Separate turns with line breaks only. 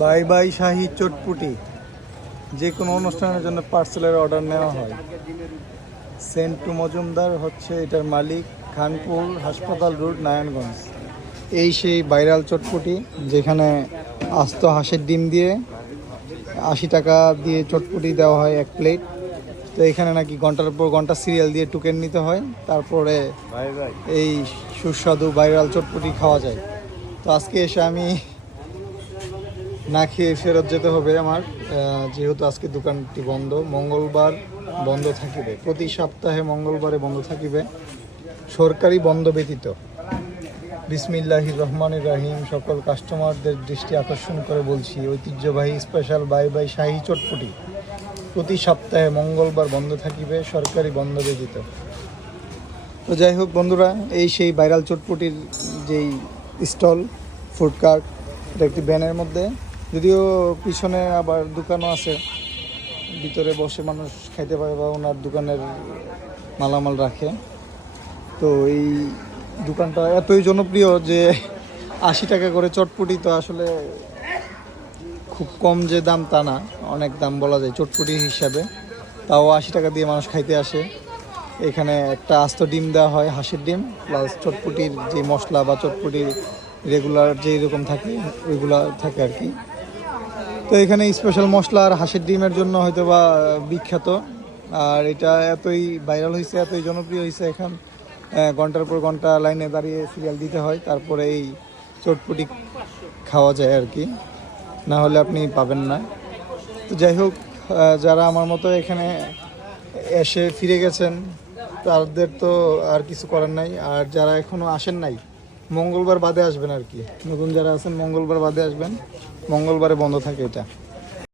By বাই শাহি চটপুটি। যে কোনো অনুষ্ঠানের জন্য পার্সেলের অর্ডার নেওয়া হয়। সেন্টু মজুমদার হচ্ছে এটার মালিক খানপুর হাসপাতাল রোড নারায়ণগঞ্জ। এই সেই ভাইরাল চটপুটি যেখানে আস্ত হাঁসের ডিম দিয়ে আশি টাকা দিয়ে চটপুটি দেওয়া হয় এক প্লেট। তো এখানে নাকি ঘণ্টার পর ঘণ্টা সিরিয়াল দিয়ে টুকেন নিতে হয় তারপরে এই সুস্বাদু ভাইরাল চটপটি খাওয়া যায়। তো আজকে এসে আমি না খেয়ে ফেরত যেতে হবে আমার যেহেতু আজকে দোকানটি বন্ধ, মঙ্গলবার বন্ধ থাকিবে। প্রতি সপ্তাহে মঙ্গলবারে বন্ধ থাকিবে। সরকারি বন্ধ ব্যতীত। বিসমিল্লাহ রহমান রাহিম, সকল কাস্টমারদের দৃষ্টি আকর্ষণ করে বলছি, ঐতিহ্যবাহী স্পেশাল বাই বাই শাহি চটপটি। প্রতি সপ্তাহে মঙ্গলবার বন্ধ থাকিবে, সরকারি বন্ধ ব্যতীত। তো যাই হোক বন্ধুরা, এই সেই ভাইরাল চটপটির যেই স্টল, ফুড কার্ট, এটা একটি ব্যানের মধ্যে। যদিও পিছনে আবার দোকানও আছে, ভিতরে বসে মানুষ খাইতে পারে বা ওনার দোকানের মালামাল রাখে। তো এই দোকানটা এতই জনপ্রিয় যে আশি টাকা করে চটপটি তো আসলে খুব কম যে দাম তা না, অনেক দাম বলা যায় চটপটি হিসাবে। তাও আশি টাকা দিয়ে মানুষ খাইতে আসে। এখানে একটা আস্ত ডিম দেওয়া হয়, হাঁসের ডিম প্লাস চটপটির যে মশলা বা চটপটির রেগুলার যেই রকম থাকে, ওইগুলা থাকে আর কি। তো এখানে স্পেশাল মশলা আর হাঁসের ডিমের জন্য হয়তো বা বিখ্যাত। আর এটা এতই ভাইরাল হয়েছে এতই জনপ্রিয় হয়েছে এখন ঘণ্টার পর ঘণ্টা লাইনে দাঁড়িয়ে সিরিয়াল দিতে হয়, তারপরে এই চটপটি খাওয়া যায় আর কি। না হলে আপনি পাবেন না। তো যাই হোক যারা আমার মতো এখানে এসে ফিরে গেছেন, তাদের তো আর কিছু করার নাই। আর যারা এখনও আসেন নাই মঙ্গলবার বাদে আসবেন আর কি। নতুন যারা আছেন, মঙ্গলবার বাদে আসবেন। মঙ্গলবারে বন্ধ থাকে এটা।